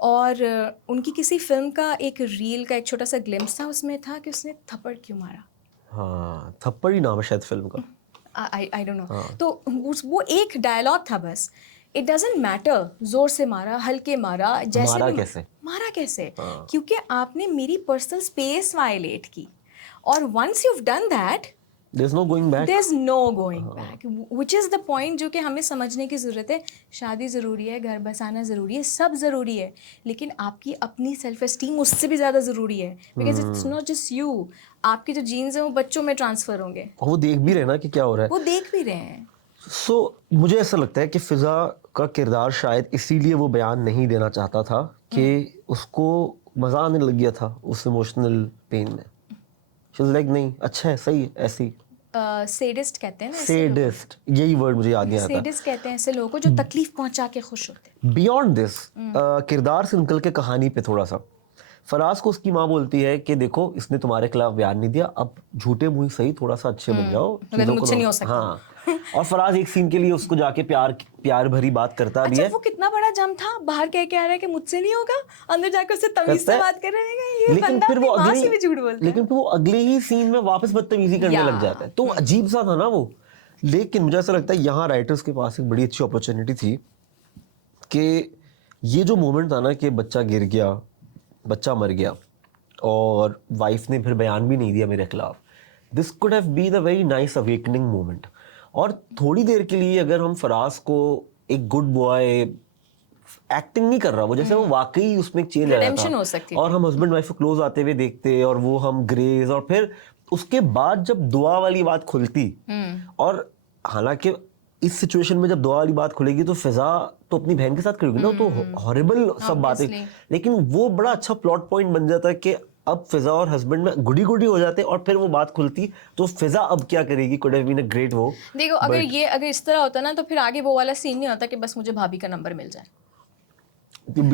और उनकी किसी फिल्म का एक रील का एक छोटा सा ग्लिम्स था, उसमें था कि उसने थप्पड़ क्यों मारा. हाँ, थप्पड़ ही नाम है शायद फिल्म का. आई डोंट नो. तो वो एक डायलॉग था बस. इट डजेंट मैटर जोर से मारा, हल्के मारा, जैसे मारा भी कैसे? मारा कैसे, क्योंकि आपने मेरी पर्सनल स्पेस वायलेट की, और once you've done that, There's no going back. there's no going back, which is the point जो कि हमें समझने की ज़रूरत है. शादी ज़रूरी है, घर बसाना ज़रूरी है, सब ज़रूरी है, लेकिन आपकी अपनी सेल्फ एस्टीम उससे भी ज़्यादा ज़रूरी है. Because it's not just you, आपके जो जीन्स हैं वो बच्चों में ट्रांसफ़र होंगे, और वो देख भी रहे हैं ना कि क्या हो रहा है. वो देख भी रहे हैं. सो मुझे ऐसा लगता है कि फिजा का किरदार शायद इसीलिए वो बयान नहीं देना चाहता था कि उसको मज़ा आने लग गया था उस इमोशनल पेन में. शी वाज लाइक नहीं, अच्छा है, सही है, ऐसे ही. सेडिस्ट कहते हैं ना ऐसे लोगों सेडिस्ट, यही वर्ड मुझे याद नहीं को. आता. सेडिस्ट कहते हैं ऐसे लोगों को जो तकलीफ पहुंचा के खुश होते हैं. बियॉन्ड दिस, किरदार से निकल के कहानी पे थोड़ा सा, फराज को उसकी माँ बोलती है कि देखो इसने तुम्हारे खिलाफ बयान नहीं दिया, अब झूठे मुंह सही थोड़ा सा अच्छे बन जाओ, मगर चीज़ों को मुझसे नहीं हो सकता. हाँ. और फराज एक सीन के लिए उसको जाके प्यार भरी बात करता भी अच्छा, है. वो कितना बड़ा जम था, बाहर कह के आ रहा है कि मुझसे नहीं होगा, अंदर जाकर उससे तमीज करता से है. बात कर रहे हैं. ये लेकिन बंदा फिर वो अपनी माँ अगले से भी झूठ बोलता है. लेकिन फिर वो अगले ही सीन में वापस बदतमीजी करने या. लग जाता है. तो अजीब सा था ना वो. लेकिन मुझे ऐसा लगता है यहाँ राइटर्स के पास एक बड़ी अच्छी अपॉर्चुनिटी थी कि ये जो मोमेंट था ना कि बच्चा गिर गया, बच्चा मर गया, और वाइफ ने फिर बयान भी नहीं दिया मेरे खिलाफ, this could have been a very nice awakening moment. और थोड़ी देर के लिए अगर हम फराज को एक गुड बॉय एक्टिंग नहीं कर रहा, वो जैसे वो वाकई उसमें एक चेंज आया Redemption था, हो सकती और हम हस्बैंड वाइफ को क्लोज आते हुए देखते, और वो हम ग्रेज, और फिर उसके बाद जब दुआ वाली बात खुलती, और हालांकि इस सिचुएशन में जब दुआ वाली बात खुलेगी तो फिजा तो अपनी बहन के साथ करेगी ना, तो हॉरिबल सब बातें, Obviously. लेकिन वो बड़ा अच्छा प्लॉट पॉइंट बन जाता है कि अब फिजा और हस्बैंड में गुडी गुडी हो जाते, और फिर वो बात खुलती तो फिजा अब क्या करेगी, could have been a great वो. देखो, अगर इस तरह होता ना तो फिर आगे वो वाला सीन नहीं होता कि बस मुझे भाभी का नंबर मिल जाए.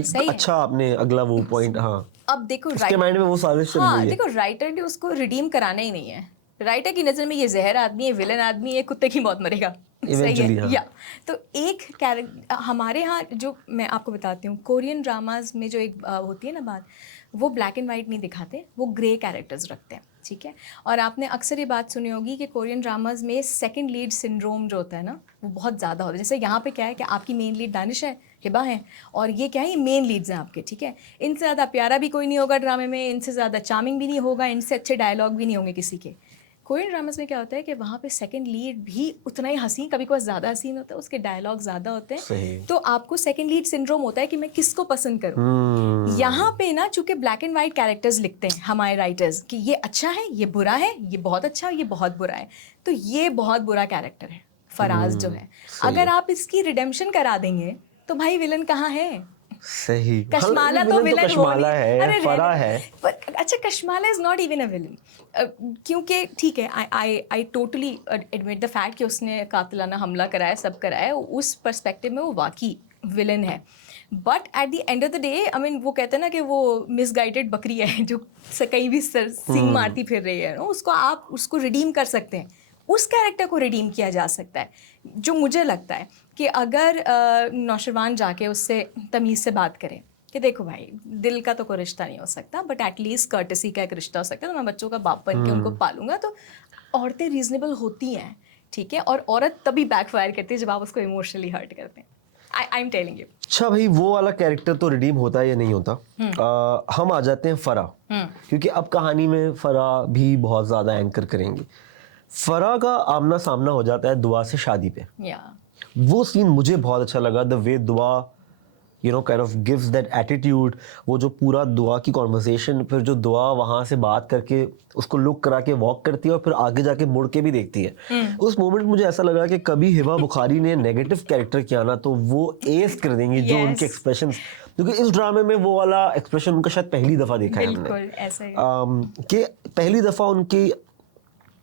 सही है. अच्छा, आपने अगला वो पॉइंट, हाँ, अब देखो उसके माइंड में वो साजिश चल हाँ, रही है. देखो राइटर ने उसको रिडीम कराना ही नहीं है. राइटर की नज़र में ये जहर आदमी है, विलन आदमी है, कुत्ते की मौत मरेगा. सही Eventually, है. हाँ. या तो एक कैरेक्टर हमारे यहाँ, जो मैं आपको बताती हूँ, कोरियन ड्रामाज में जो एक होती है ना बात, वो ब्लैक एंड वाइट नहीं दिखाते, वो ग्रे कैरेक्टर्स रखते हैं. ठीक है. और आपने अक्सर ये बात सुनी होगी कि कोरियन ड्रामाज में सेकंड लीड सिंड्रोम जो होता है ना, वो बहुत ज़्यादा होता है. जैसे यहाँ पे क्या है कि आपकी मेन लीड दानिश है, हिबा है, और ये क्या है, ये मेन लीड्स हैं आपके. ठीक है. इनसे ज़्यादा प्यारा भी कोई नहीं होगा ड्रामे में, इनसे ज़्यादा चार्मिंग भी नहीं होगा, इनसे अच्छे डायलॉग भी नहीं होंगे किसी के. कोरियन ड्रामास में क्या होता है कि वहाँ पे सेकंड लीड भी उतना ही हसीन, कभी कभी ज़्यादा हसीन होता है, उसके डायलॉग ज़्यादा होते हैं, तो आपको सेकंड लीड सिंड्रोम होता है कि मैं किसको पसंद करूँ. यहाँ पे ना चूंकि ब्लैक एंड वाइट कैरेक्टर्स लिखते हैं हमारे राइटर्स कि ये अच्छा है, ये बुरा है, ये बहुत अच्छा है, ये बहुत बुरा है, तो ये बहुत बुरा कैरेक्टर है फराज जो है. अगर आप इसकी रिडेम्पशन करा देंगे तो भाई विलन कहाँ है. सही. कश्माला तो विलन कश्माला है, अरे फरा है. अच्छा, Kashmala is not even a villain, क्योंकि ठीक है, I totally admit the fact कि उसने कातिलाना हमला कराया, सब कराया, उस पर्सपेक्टिव में वो वाकई विलन है. But at the end of the day, I mean, वो कहते हैं ना कि वो मिसगाइडेड बकरी है जो कहीं भी सिंग मारती फिर रही है, उसको आप उसको रिडीम कर सकते हैं. उस कैरेक्टर को रिडीम किया जा सकता है. जो मुझे लगता है कि अगर नौशरवान जाके उससे तमीज़ से बात करे कि देखो भाई, दिल का तो कोई रिश्ता नहीं हो सकता, बट एटलीस्ट कर्टसी का एक रिश्ता हो सकता है, तो मैं बच्चों का बाप बन के उनको पालूंगा. तो औरतें रीजनेबल होती हैं, ठीक है, और औरत तभी बैकफायर करती है जब आप उसको इमोशनली हर्ट करते हैं. I am telling you. अच्छा भाई, वो वाला कैरेक्टर तो रिडीम होता है या नहीं होता. हम आ जाते हैं फरा, क्योंकि अब कहानी में फरा भी बहुत ज़्यादा एंकर करेंगे. फरा का आमना सामना हो जाता है दुआ से शादी पे. वो सीन मुझे बहुत अच्छा लगा, द वे दुआ kind of gives that attitude, वो जो पूरा दुआ की कॉन्वर्सेशन, फिर जो दुआ वहाँ से बात करके उसको लुक करा के वॉक करती है और फिर आगे जाके मुड़ के भी देखती है. उस मोमेंट मुझे ऐसा लगा कि कभी हिबा बुखारी ने नेगेटिव कैरेक्टर किया ना तो वो एस कर देंगी. जो उनके एक्सप्रेशंस, क्योंकि इस ड्रामे में वो वाला एक्सप्रेशन उनका शायद पहली दफ़ा देखा है हमने, कि पहली दफ़ा उनकी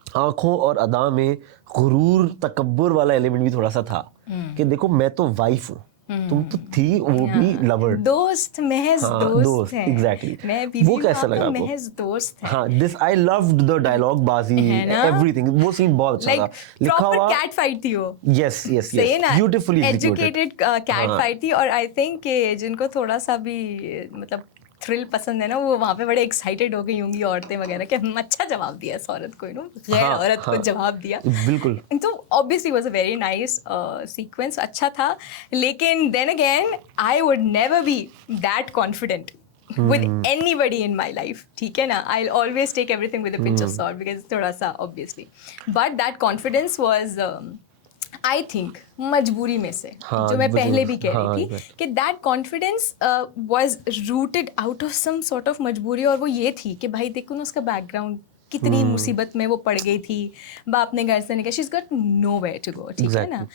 आंखों और अदा में गुरूर तकब्बुर वाला एलिमेंट भी थोड़ा सा था कि देखो मैं तो वाइफ हूँ, तुम तो थी वो भी लवर। दोस्त, महज दोस्त हैं। एग्जैक्टली। मैं बीवी वो हूँ, कैसा आप लगा तो आपको? महज दोस्त हैं। हाँ, this I loved the dialogue बाजी, है ना? एवरीथिंग, वो सीन बहुत अच्छा लाइक था लिखा प्रॉपर हुआ। कैट फाइट थी वो। यस यस सही है यस, ना? Beautifully executed. Educated cat fight थी। और आई थिंक कि जिनको थोड़ा सा भी मतलब थ्रिल पसंद है ना, वो वहाँ पे बड़े एक्साइटेड हो गई होंगी औरतें वगैरह कि हम अच्छा जवाब दिया इस औरत को, गैर हाँ औरत को हाँ, जवाब दिया। बिल्कुल। तो obviously was a very nice sequence, अच्छा था। लेकिन then again I would never be that confident with anybody in my life, ठीक है ना? I'll always take everything with a pinch of salt because थोड़ा सा obviously, but that confidence was I think मजबूरी में से, हाँ, जो मैं पहले भी कह हाँ, रही थी exactly. कि that confidence was rooted out of some sort of मजबूरी। और वो ये थी कि भाई देखो ना उसका बैकग्राउंड, कितनी मुसीबत में वो पड़ गई थी, बाप ने घर से निकला, she is got nowhere to go, ठीक है ना?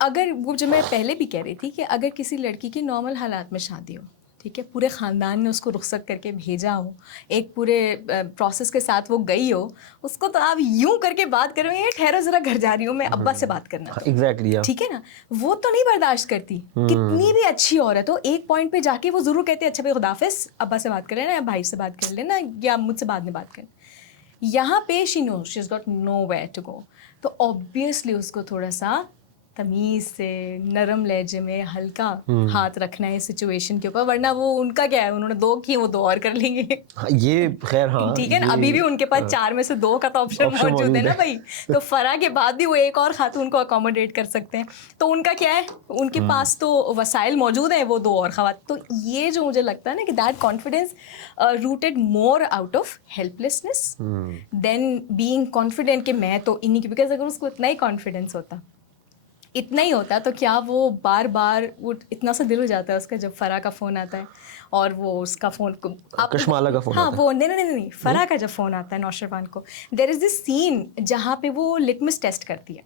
अगर वो जो मैं पहले भी कह रही थी कि अगर किसी लड़की की नॉर्मल हालात में शादी हो, ठीक है, पूरे ख़ानदान ने उसको रुखसत करके भेजा हो, एक पूरे प्रोसेस के साथ वो गई हो, उसको तो आप यूं करके बात कर रहे हो, ये ठहरो ज़रा घर जा रही हूँ मैं, अब्बा से बात करना तो, एग्जैक्टली, ठीक है ना? वो तो नहीं बर्दाश्त करती, कितनी भी अच्छी औरत हो, एक पॉइंट पे जाके वो ज़रूर कहती है अच्छा भाई खुदाफिज, अब्बा से बात कर लेना या भाई से बात कर लेना या मुझसे बाद में बात करना। यहाँ पे she know she is got nowhere to go, तो ऑब्वियसली उसको थोड़ा सा तमीज़ से, नरम लहजे में हल्का हाथ रखना है सिचुएशन के ऊपर, वरना वो उनका क्या है, उन्होंने 2 किए, वो 2 और कर लेंगे। हाँ, ये खैर हाँ, ठीक है ना? अभी भी उनके पास 4 में से 2 का तो ऑप्शन मौजूद है ना भाई। तो फरा के बाद भी वो एक और खातून को अकोमोडेट कर सकते हैं, तो उनका क्या है, उनके पास तो वसाइल मौजूद हैं, वो 2 और खवात। तो ये जो मुझे लगता है ना कि that confidence rooted more out of helplessness than being confident कि मैं तो इन्हीं की, बिकॉज अगर उसको इतना ही कॉन्फिडेंस होता, इतना ही होता, तो क्या वो बार बार वो इतना सा दिल हो जाता है उसका जब फरा का फ़ोन आता है और वो उसका फ़ोन को कशमाला का फ़ोन हाँ आता है। वो नहीं फरा का जब फ़ोन आता है नौशरवान को, देयर इज़ दिस सीन जहाँ पे वो लिटमस टेस्ट करती है,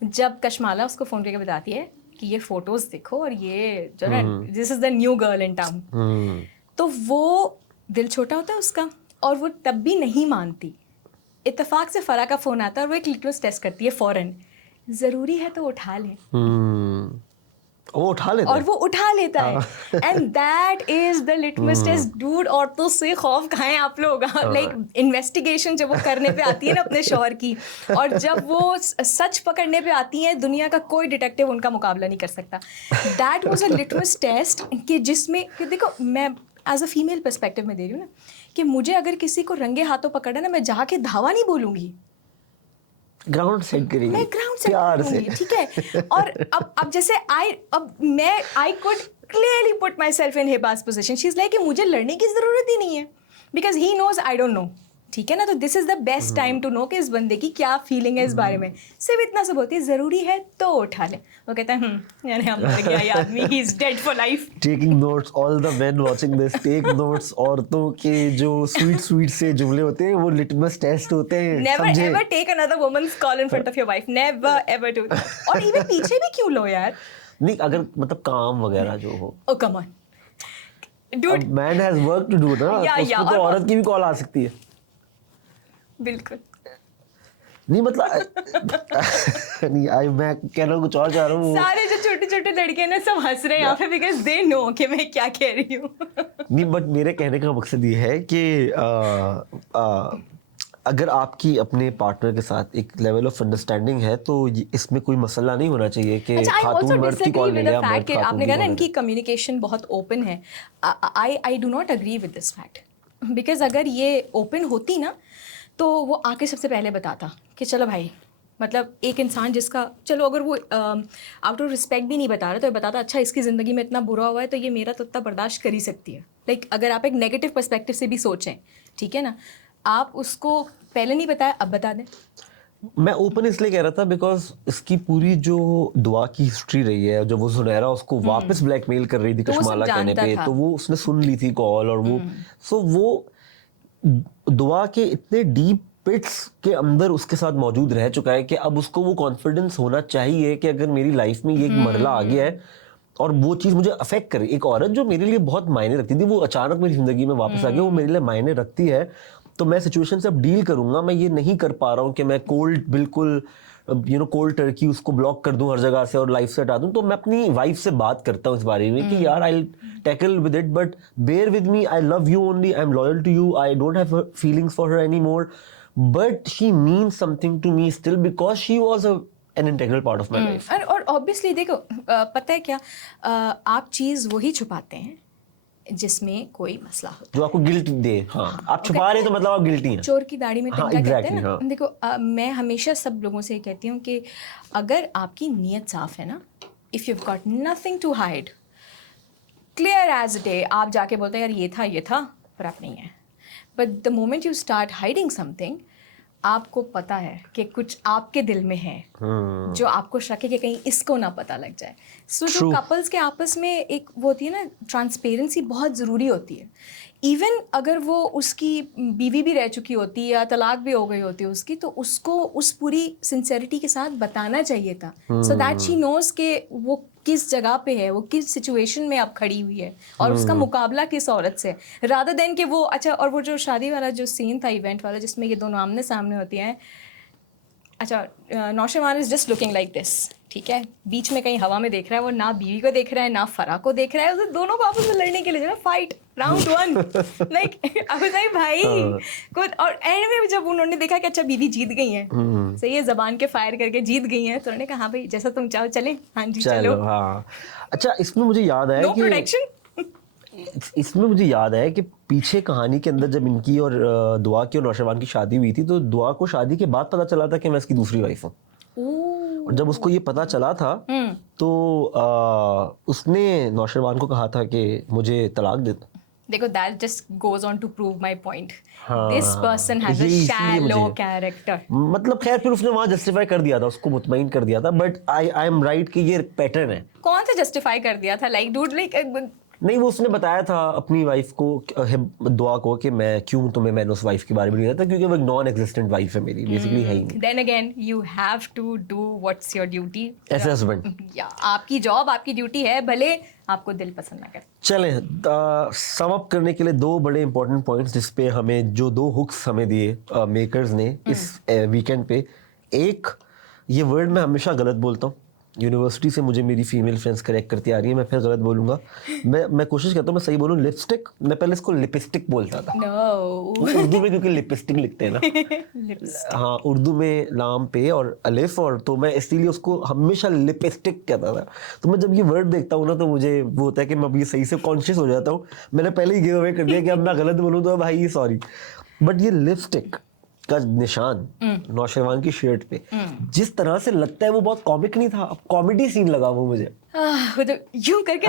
जब कशमाला उसको फ़ोन करके बताती है कि ये फ़ोटोज़ देखो और ये जो ना this is the new girl in town, तो वो दिल छोटा होता है उसका और वो तब भी नहीं मानती। इत्तेफाक से फरा का फ़ोन आता है और वो एक लिटमस टेस्ट करती है फ़ौरन, ज़रूरी है तो उठा ले। वो उठा लेता और है। वो उठा लेता है, and that is the litmus test dude. औरतों से खौफ खाएं आप लोग, लाइक इन्वेस्टिगेशन जब वो करने पे आती है ना अपने शौहर की, और जब वो सच पकड़ने पे आती है, दुनिया का कोई डिटेक्टिव उनका मुकाबला नहीं कर सकता। That was a litmus test कि जिसमें कि देखो, मैं एज अ फीमेल पर्सपेक्टिव में दे रही हूँ ना, कि मुझे अगर किसी को रंगे हाथों पकड़ा ना, मैं जाके धावा नहीं बोलूँगी, ग्राउंड सेट करेंगी, मैं ग्राउंड सेट प्यार करूंगी, से। ठीक है? और अब जैसे I could clearly put myself in Hiba's position, she is like कि मुझे लड़ने की ज़रूरत ही नहीं है, because he knows I don't know, ठीक है ना? तो this is the best time to know कि इस बंदे की क्या फीलिंग है इस बारे में। सिर्फ इतना सब होती है, ज़रूरी है तो उठा ले। वो कहता है यानी हम मर गया ये आदमी, he is dead for life. Taking notes, all the men watching this, take notes. औरतों के जो स्वीट से जुमले होते हैं वो लिटमस टेस्ट होते हैं, नेवर समझे? Ever take another woman's call in front of your wife, never ever do that. और इवन पीछे भी क्यों लो यार? नहीं, अगर मतलब काम वगैरह जो हो, oh come on dude, man has work to do ना, या, उसमें तो और वो- औरत की भी कॉल आ सकती है। बिल्कुल नहीं मतलब नहीं, मैं कह रहा हूँ कुछ और चाह रहा हूँ। सारे जो छोटे छोटे लड़के ना सब हंस रहे हैं यहाँ पे, बिकॉज दे नो कि मैं क्या कह रही हूँ। नहीं, बट मेरे कहने का मकसद ये है कि अगर आपकी अपने पार्टनर के साथ एक लेवल ऑफ अंडरस्टैंडिंग है तो इसमें कोई मसला नहीं होना चाहिए कि अच्छा, आई खातून ऑल्सो मर्द की डिसएग्री कॉल ले विद द या फैक्ट मर्द कि खातून आपने की कहा ना कॉल ले। इनकी कम्युनिकेशन बहुत ओपन है। I do not agree with this fact, because अगर ये ओपन होती ना तो वो आके सबसे पहले बताता कि चलो भाई, मतलब एक इंसान जिसका, चलो अगर वो आउट ऑफ रिस्पेक्ट भी नहीं बता रहा तो ये बताता अच्छा इसकी ज़िंदगी में इतना बुरा हुआ है तो ये मेरा तो इतना बर्दाश्त कर ही सकती है। लाइक अगर आप एक नेगेटिव पर्सपेक्टिव से भी सोचें, ठीक है ना, आप उसको पहले नहीं बताया अब बता दें। मैं ओपन इसलिए कह रहा था बिकॉज इसकी पूरी जो दुआ की हिस्ट्री रही है, जब वो सुनहरा उसको वापस ब्लैकमेल कर रही थी तो वो सब कशमाला कहने जानता पे, था। तो वो उसने सुन ली थी कॉल, और वो सो वो दुआ के इतने डीप पिट्स के अंदर उसके साथ मौजूद रह चुका है कि अब उसको वो कॉन्फिडेंस होना चाहिए कि अगर मेरी लाइफ में ये एक मरला आ गया है और वो चीज़ मुझे अफेक्ट करे, एक औरत जो मेरे लिए बहुत मायने रखती थी वो अचानक मेरी जिंदगी में वापस आ गई, वो मेरे लिए मायने रखती है, तो मैं सिचुएशन से अब डील करूंगा, मैं ये नहीं कर पा रहा हूँ कि मैं कोल्ड बिल्कुल कोल्ड टर्की उसको ब्लॉक कर दूं हर जगह से और लाइफ से हटा दूं। तो मैं अपनी वाइफ से बात करता हूँ इस बारे में कि यार I tackle with it, but bear with me, I love you only, I am loyal to you, I don't have feelings for her any more, but she means something to me still because she was an integral part of my life. और obviously देखो पता है क्या, आप चीज़ वही छुपाते हैं जिसमें कोई मसला हो, जो आपको गिल्ट दे। हाँ, आप छुपा रहे हैं तो मतलब आप गिल्टी हैं। चोर की दाढ़ी में हाँ, तिनका कहते हैं exactly, ना। हाँ। देखो मैं हमेशा सब लोगों से ये कहती हूँ कि अगर आपकी नीयत साफ है ना, if you got nothing to hide, clear as day, आप जाके बोलते हैं यार ये था पर आप नहीं है। But the moment you start hiding something, आपको पता है कि कुछ आपके दिल में है जो आपको शक है कि कहीं इसको ना पता लग जाए। सो जो कपल्स के आपस में एक वो होती है ना, ट्रांसपेरेंसी बहुत ज़रूरी होती है। इवन अगर वो उसकी बीवी भी रह चुकी होती है या तलाक भी हो गई होती है उसकी, तो उसको उस पूरी सिंसेरिटी के साथ बताना चाहिए था, सो दैट शी नोज के वो किस जगह पे है, वो किस सिचुएशन में अब खड़ी हुई है और उसका मुकाबला किस औरत से, रादर देन कि वो अच्छा। और वो जो शादी वाला जो सीन था, इवेंट वाला, जिसमें ये दोनों आमने सामने होती हैं, अच्छा नौशेमान is just looking like this, ठीक है, बीच में कहीं हवा में देख रहा है, वो ना बीवी को देख रहा है ना फराह को देख रहा है, उसे दोनों को आपस में लड़ने के लिए जो फाइट राउंड 1 लाइक अब भाई कुछ। और एंड में जब उन्होंने देखा कि अच्छा बीवी जीत गई है, सही है, जबान के फायर करके जीत गई है, तो उन्होंने कहा हाँ भाई जैसा तुम चाहो चलें, हाँ जी चलो। हाँ, अच्छा इसमें मुझे याद आया नो कि प्रोटेक्शन। इसमें मुझे याद आया कि पीछे कहानी के अंदर जब इनकी और दुआ की और नौशेवान की शादी हुई थी, तो दुआ को शादी के बाद पता चला था कि मैं इसकी दूसरी वाइफ हूँ। और जब उसको ये पता चला था तो उसने नौशेवान को कहा था कि मुझे तलाक दे दो। देखो that just goes on to prove my point, this person has a ये शैलो कैरेक्टर। मतलब खैर फिर उसने वहां जस्टिफाई कर दिया था, उसको मुतमईन कर दिया था, बट आई एम राइट कि ये पैटर्न है। कौन सा जस्टिफाई कर दिया था? लाइक डूड लाइक नहीं, वो उसने बताया था अपनी वाइफ को, दुआ को, कि मैं क्यों तुम्हें, मैंने उस वाइफ के बारे में नहीं बताया क्योंकि वो एक नॉन एग्जिस्टेंट वाइफ है मेरी, बेसिकली है ही नहीं। Then again you have to do what's your duty as a husband. या आपकी जॉब, आपकी ड्यूटी है, भले आपको दिल पसंद ना करे। चलें, सम अप करने के लिए दो बड़े इंपॉर्टेंट पॉइंट्स जिस पे हमें, जो दो हुक्स हमें दिए मेकर्स ने इस वीकेंड पे। एक, ये वर्ड मैं हमेशा गलत बोलता हूँ, यूनिवर्सिटी से मुझे मेरी फीमेल फ्रेंड्स करेक्ट करती आ रही है, मैं फिर गलत बोलूंगा। मैं कोशिश करता हूँ मैं सही बोलूँ। लिपस्टिक, मैं पहले इसको लिपस्टिक बोलता था। नो उर्दू में क्योंकि लिपस्टिक लिखते हैं ना, हाँ उर्दू में लाम पे और अलिफ, और तो मैं इसीलिए उसको हमेशा लिपस्टिक कहता था। तो मैं जब ये वर्ड देखता हूँ ना, तो मुझे वो होता है कि मैं अब ये सही से कॉन्शियस हो जाता हूँ। मैंने पहले ही गिव अवे कर दिया कि अब मैं गलत बोलूँ तो भाई सॉरी। बट ये लिपस्टिक का निशान नौशेवान की शर्ट पे जिस तरह से लगता है वो बहुत कॉमिक नहीं था, कॉमेडी सीन लगा वो मुझे। वो तो यूं करके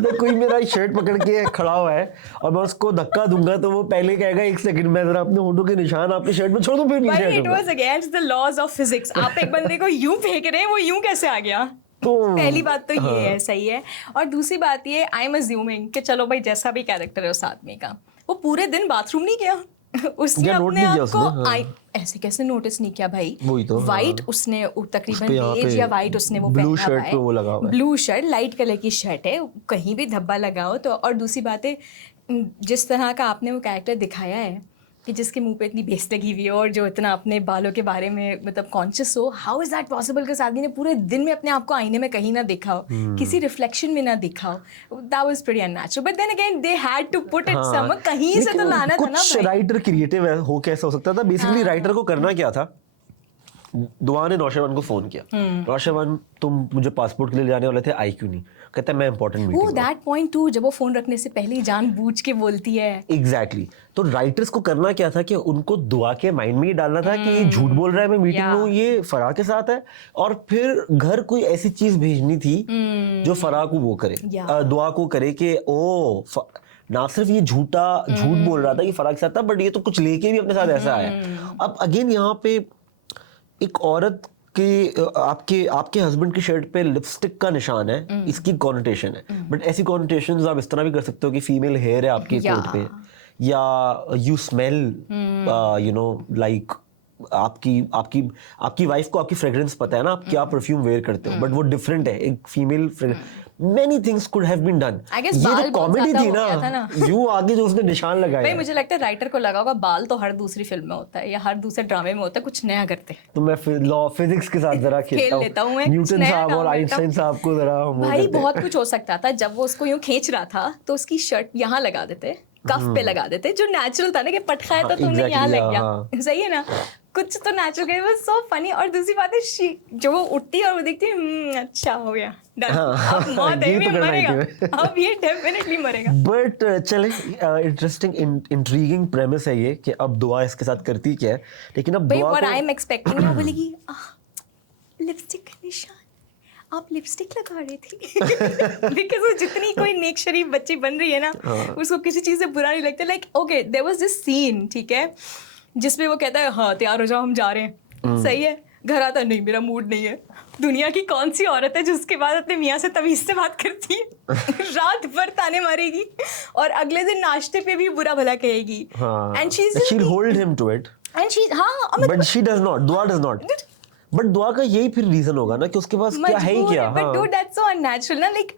तो कोई मेरा शर्ट पकड़ के खड़ा हुआ है और मैं उसको धक्का दूंगा तो वो पहले कहेगा एक सेकंड मैं जरा अपने होठों के निशान आपकी शर्ट में छोड़ दूं, फिर भाई it was against the laws of physics. आप एक बंदे को यूं फेंक रहे हैं, वो यूं कैसे आ गया? तो पहली बात तो ये है, सही है। और दूसरी बात ये, आई एम अज्यूमिंग कि चलो भाई जैसा भी कैरेक्टर है उस आदमी का, वो पूरे दिन बाथरूम नहीं गया, उसने अपने आप को ऐसे कैसे नोटिस नहीं किया भाई? वही तो, वाइट उसने तकरीबन बेज या वाइट उसने वो ब्लू पहना शर्ट पे वो लगा हुआ है, ब्लू शर्ट, लाइट कलर की शर्ट है, कहीं भी धब्बा लगाओ तो। और दूसरी बात है, जिस तरह का आपने वो कैरेक्टर दिखाया है कि जिसके मुंह पे इतनी बेस लगी हुई है और जो इतना अपने बालों के बारे में मतलब कॉन्शियस हो, हाउ इज दैट पॉसिबल कि उस आदमी ने पूरे दिन में अपने आप को आईने में कहीं ना देखा हो, किसी रिफ्लेक्शन में ना देखा हो? That was pretty unnatural, but then again they had to put it some, कहीं से तो लाना था ना कुछ राइटर क्रिएटिव हो कैसे हो सकता था। बेसिकली राइटर को करना क्या था, दुआ ने नौशेवान को फोन किया, नौशेवान तुम मुझे पासपोर्ट के लिए जाने वाले थे, आई क्यों नहीं? कहता है मैं इंपॉर्टेंट मीटिंग। वो दैट पॉइंट टू, जब वो फोन रखने से पहले ही जानबूझ के बोलती है। एग्जैक्टली तो राइटर्स को करना क्या था कि उनको दुआ के माइंड में ये डालना था कि ये झूठ बोल रहा है, मैं मीटिंग में हूँ, ये फराह के साथ है, और फिर घर कोई ऐसी चीज भेजनी थी जो फराह को वो करे, दुआ को करे कि ओ ना सिर्फ ये झूठ बोल रहा था कि फराह के साथ था, बट ये तो कुछ लेके भी अपने साथ ऐसा आया। अब अगेन यहाँ पे एक औरत कि आपके हस्बैंड की शर्ट पे लिपस्टिक का निशान है, इसकी कॉनोटेशन है, बट ऐसी कॉनोटेशंस आप इस तरह भी कर सकते हो कि फीमेल हेयर है आपके कोट पे, या you smell you know like आपकी वाइफ को आपकी फ्रेग्रेंस पता है ना, आप क्या परफ्यूम वेयर करते हो, बट वो डिफरेंट है, एक female many things could have been done. I guess ये बाल जो बहुत कॉमेडी ज्यादा थी हो गया था ना, ना। यू आगे जो उसने निशान लगाया भाई है, मुझे लगता है राइटर को लगा होगा बाल तो हर दूसरी फिल्म में होता है या हर दूसरे ड्रामे में होता है, कुछ नया करते हैं। तो मैं लॉ फिजिक्स के साथ जरा खेल लेता हूँ मैं, न्यूटन नया साहब काम और करता आइंस्टाइन हूँ। साहब को जरा वो भाई करते। बहुत कुछ हो सकता था। जब वो उसको यूं खींच रहा था तो उसकी शर्ट यहाँ लगा देते, कफ पे लगा देते, जो नेचुरल था ना कि पट खाया तो तुमने exactly, यहाँ लग गया। हाँ। सही है ना, कुछ तो नेचुरल गया, वो सो फनी। और दूसरी बात है जो वो उठती है और वो देखती है, अच्छा हो गया डन, अब मौत है, ये तो ये करना ही मरेगा, अब ये डेफिनेटली मरेगा। बट चले, इंटरेस्टिंग इंट्रीगिंग प्रेमिस है ये कि अब दुआ इसके साथ करती क्या है, लेकिन अब भाई दुआ व्हाट को आई एम एक्सपेक्टिंग ना, बोलेगी लिपस्टिक का निशान, आप लिपस्टिक लगा रही थी। बिकॉज वो जितनी कोई नेक शरीफ बच्ची बन रही है ना, उसको किसी चीज़ से बुरा नहीं लगता। Like okay there was this scene, ठीक है, जिसमें वो कहता है हाँ तैयार हो जाओ हम जा रहे हैं, सही है, घर आता नहीं मेरा मूड नहीं है। दुनिया की कौन सी औरत है जो उसके बाद अपने मियाँ से तमीज़ से बात करती है? रात भर ताने मारेगी और अगले दिन नाश्ते पे भी बुरा भला कहेगी। And she she'll hold him to it, and she हाँ but she does not, दुआ does not. बट दुआ का यही फिर रीजन होगा ना कि उसके पास क्या है ही क्या। But do that's so unnatural ना, like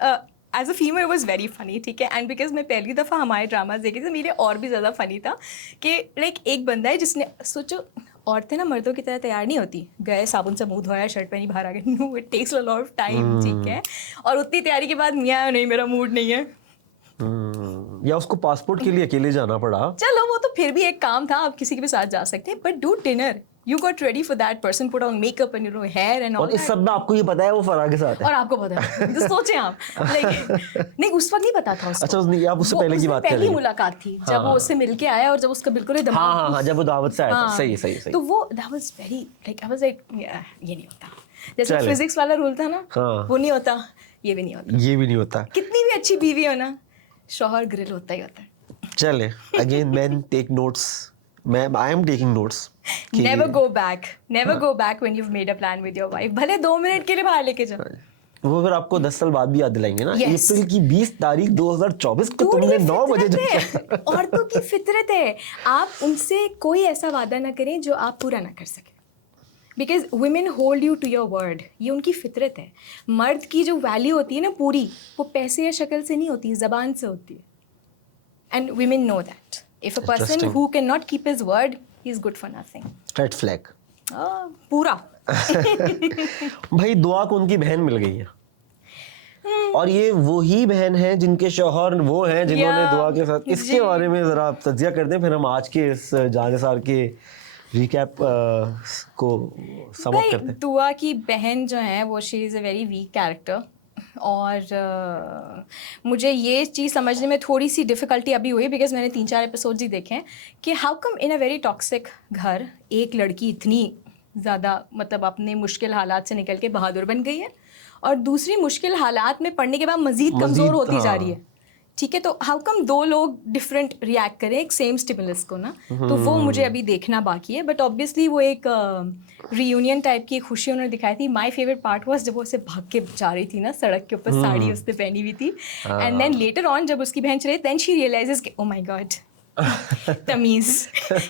as a female was very funny, ठीक है। एंड बिकॉज मैं पहली दफ़ा हमारे ड्रामाज देखे थे, मेरे और भी ज़्यादा फनी था कि लाइक एक बंदा है जिसने, सोचो औरतें ना मर्दों की तरह तैयार नहीं होती, गए साबुन से मुंह धोया, शर्ट पहनी, बाहर आ गए, no it takes a lot of time, ठीक है। और उतनी तैयारी के बाद मियाँ नहीं मेरा मूड नहीं है, या उसको पासपोर्ट के लिए अकेले जाना पड़ा। चलो वो तो फिर भी एक काम था, आप किसी के भी साथ जा सकते हैं, but do dinner, you got ready for that person, put on makeup and hair and all और इस that. सब में आपको ये पता है वो फराह के साथ है। और आपको पता है, तो सोचें आप, लाइक नहीं उस वक्त नहीं पता था उसको। अच्छा आप उससे पहले की बात कर रही पहली हैं। मुलाकात थी जब वो उससे मिलके आया और जब उसका बिल्कुल ही दिमाग, हाँ, जब वो दावत से आया था, सही तो वो that was very like I was like ये नहीं होता, जैसे चले। फिजिक्स वाला रूल था ना, हाँ। वो नहीं होता, ये भी नहीं होता। ये भी नहीं होता। कितनी भी अच्छी बीवी हो ना, शौहर ग्रिल होता ही होता है। चले, अगेन मैन टेक नोट्स, मैं I am taking notes. Never go back when you made a plan with your wife, भले 2 मिनट के लिए बाहर लेके जाओ। वो फिर आपको 10 साल बाद भी याद दिलाएंगे ना, Yes. अप्रैल की 20 तारीख 2024 को Dude, तुमने ये 9 बजे जो फितरत है। औरतों की फितरत है, आप उनसे कोई ऐसा वादा ना करें जो आप पूरा ना कर सकें, because women hold you to your word, ये उनकी फितरत है। मर्द की जो वैल्यू होती है ना पूरी, वो पैसे या शक्ल से नहीं होती, ज़बान से होती है। And women know that if a person Interesting. Who can not keep his word he is good for nothing. Red flag. पूरा भाई दुआ को उनकी बहन मिल गई है, और ये वही बहन है जिनके शौहर वो हैं जिन्होंने दुआ के साथ, इसके बारे में जरा आप तज्जिया कर दें, फिर हम आज के इस जानिसार के रिकैप को सम अप करते हैं। दुआ की बहन जो है वो she is a very weak character, और मुझे ये चीज़ समझने में थोड़ी सी डिफ़िकल्टी अभी हुई, बिकॉज मैंने 3-4 एपिसोड्स ही देखे हैं कि how come in a very toxic घर एक लड़की इतनी ज़्यादा मतलब अपने मुश्किल हालात से निकल के बहादुर बन गई है, और दूसरी मुश्किल हालात में पड़ने के बाद मज़ीद कमज़ोर होती जा रही है, ठीक है। तो हाउ कम 2 लोग डिफरेंट रिएक्ट करें एक सेम स्टिमुलस को ना, तो वो मुझे अभी देखना बाकी है। बट ऑब्वियसली वो एक रीयूनियन टाइप की खुशी उन्होंने दिखाई थी। माय फेवरेट पार्ट वाज जब वो उसे भाग के जा रही थी ना सड़क के ऊपर, साड़ी उसने पहनी हुई थी, एंड देन लेटर ऑन जब उसकी बहन चले, देन शी रियलाइजेस कि ओ माय गॉड तमीज,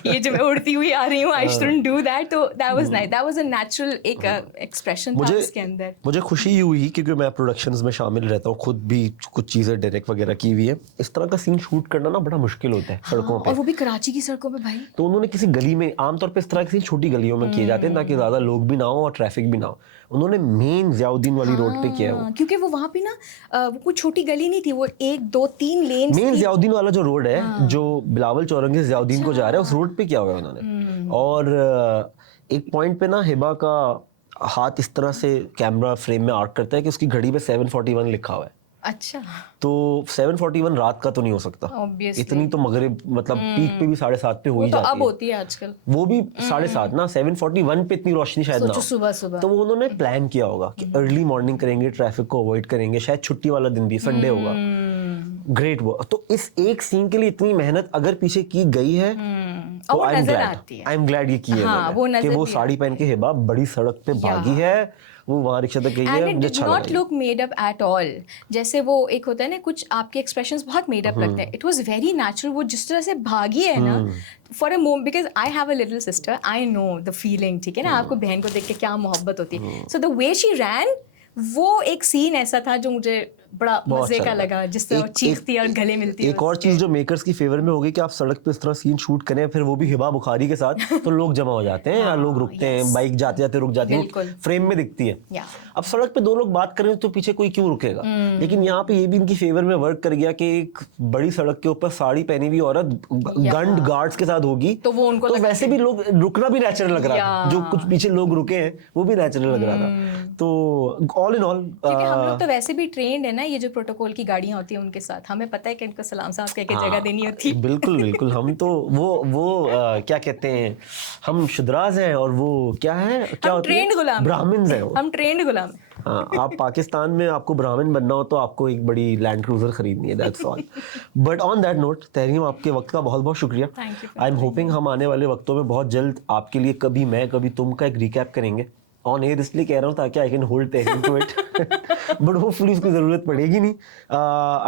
ये जो मैं उड़ती हुई आ रही हूँ, आई शुडंट डू दैट। तो that was nice, that was a natural एक एक्सप्रेशन था उसके अंदर। मुझे खुशी ही हुई क्योंकि मैं प्रोडक्शंस में शामिल रहता हूँ, खुद भी कुछ चीज़ें डायरेक्ट वगैरह की हुई है। इस तरह का सीन शूट करना ना बड़ा मुश्किल होता है सड़कों पे, और वो भी कराची की सड़कों पे भाई। तो उन्होंने किसी गली में, आमतौर पे इस तरह की छोटी गलियों में किए जाते हैं ताकि ज़्यादा लोग भी ना हो और ट्रैफिक भी ना हो। उन्होंने मेन ज़ियाउद्दीन वाली रोड पे किया है वो, क्योंकि वो वहाँ पे ना वो कोई छोटी गली नहीं थी, वो 1-2-3 लेन मेन ज़ियाउद्दीन वाला जो रोड है जो बिलावल चौरंगी से ज़ियाउद्दीन को जा रहा है, उस रोड पे किया हुआ है उन्होंने। और एक पॉइंट पे ना हिबा का हाथ इस तरह से कैमरा फ्रेम में आर्क करता है कि उसकी घड़ी पे 7:41 लिखा हुआ है। अच्छा, तो 7:41 रात का तो नहीं हो सकता, Obviously. इतनी तो मगरिब मतलब पीक पे भी 7:30 पे हो वो ही तो जाती अब है, होती है आजकल, वो भी 7:30 ना, 7:41 पे इतनी रोशनी शायद ना सोचो हो। सुबह तो वो उन्होंने प्लान किया होगा कि अर्ली मॉर्निंग करेंगे, ट्रैफिक को अवॉइड करेंगे, शायद छुट्टी वाला दिन भी संडे होगा। Great work. तो इस एक सीन के लिए इतनी मेहनत अगर पीछे की गई है तो वो नजर आती है। आई एम ग्लैड ये की है हाँ, वो कि नजर वो भी साड़ी पहन के हिबा बड़ी सड़क पे भागी है, वो वहां रिक्शा तक गई है, एंड इट मुझे डिड अच्छा नॉट लगा। Look made up at all. जैसे वो एक होता है ना, कुछ आपके एक्सप्रेशंस बहुत मेड अप लगते हैं, इट वाज वेरी नेचुरल। वो जिस तरह से भागी है ना, for a moment, because I have a little sister, I know the feeling, ठीक है ना, आपको बहन को देख के क्या मोहब्बत होती है। सो द वे शी रैन, वो एक सीन ऐसा था जो मुझे बड़ा बहुत मजे अच्छा का लगा। लगा, जिससे वो चीखती है और गले मिलती है एक और उसके। चीज जो मेकर्स की फेवर में होगी कि आप सड़क पे इस तरह सीन शूट करें, फिर वो भी हिबा बुखारी के साथ, तो लोग जमा हो जाते हैं या लोग रुकते हैं, yes, बाइक जाते जाते रुक जाती है, बिल्कुल। वो फ्रेम में दिखती है। या अब सड़क पे दो लोग बात करें तो पीछे कोई क्यों रुकेगा, लेकिन यहाँ पे ये भी इनकी फेवर में वर्क कर गया कि एक बड़ी सड़क के ऊपर साड़ी पहनी हुई औरत गंड गार्ड्स के साथ होगी, तो वो उनको तो लगा वैसे कि- भी लोग रुकना भी नेचुरल लग रहा था, जो कुछ पीछे लोग रुके हैं वो भी नेचुरल लग रहा था। तो ऑल इन ऑल, क्योंकि हम लोग तो वैसे भी ट्रेंड है ना, ये जो प्रोटोकॉल की गाड़ियां होती हैं उनके साथ, हमें पता है कि इनको सलाम साहब कह के जगह देनी होती है। बिल्कुल बिल्कुल, हम तो वो क्या कहते हैं, हम शुद्राज हैं और वो क्या है, क्या हम होती है, ट्रेंड गुलाम ब्राह्मण्स हैं वो। हम ट्रेंड गुलाम हैं। हाँ, आप पाकिस्तान में आपको ब्राह्मण बनना हो तो आपको एक बड़ी लैंड क्रूजर खरीदनी है, that's all. But on that note Tahreem, आपके वक्त का बहुत बहुत शुक्रिया। Thank you for I am hoping हम आने वाले वक्तों में बहुत जल्द आपके लिए कभी मैं कभी तुम का एक रिकैप करेंगे ऑन एयर, इसलिए कह रहा हूँ ताकि I can hold Tahreem to it, but hopefully उसकी ज़रूरत पड़ेगी नहीं।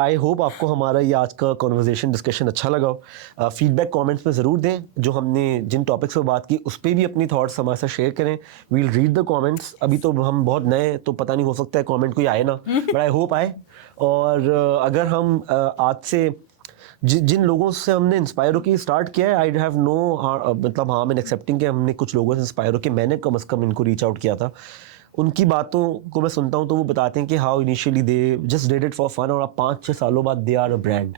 आई होप आपको हमारा ये आज का कॉन्वर्जेशन डिस्कशन अच्छा लगा हो। फीडबैक कमेंट्स में ज़रूर दें, जो हमने जिन टॉपिक्स पर बात की उस पर भी अपनी थॉट्स हमारे साथ शेयर करें। We'll read the comments. अभी तो हम बहुत नए, तो पता नहीं, हो सकता है कमेंट कोई आए ना, बट आई होप आए। और अगर हम आज से जिन लोगों से हमने इंस्पायर होकर स्टार्ट किया है, आई हैव नो मतलब हाँ, मैं एक्सेप्टिंग कि हमने कुछ लोगों से इंस्पायर होकर मैंने कम से कम इनको रीच आउट किया था, उनकी बातों को मैं सुनता हूँ तो वो बताते हैं कि how initially they just did it for fun, और अब 5-6 सालों बाद दे आर अ ब्रांड।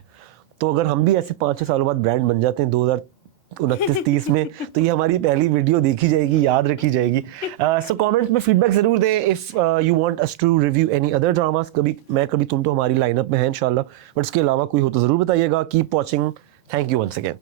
तो अगर हम भी ऐसे 5-6 सालों बाद ब्रांड बन जाते हैं 2029-30 में, तो ये हमारी पहली वीडियो देखी जाएगी, याद रखी जाएगी। सो कमेंट्स में फीडबैक जरूर दें if you want us to review any other dramas. कभी मैं कभी तुम तो हमारी लाइनअप में है इंशाल्लाह, बट इसके अलावा कोई हो तो जरूर बताइएगा। Keep watching, thank you once again.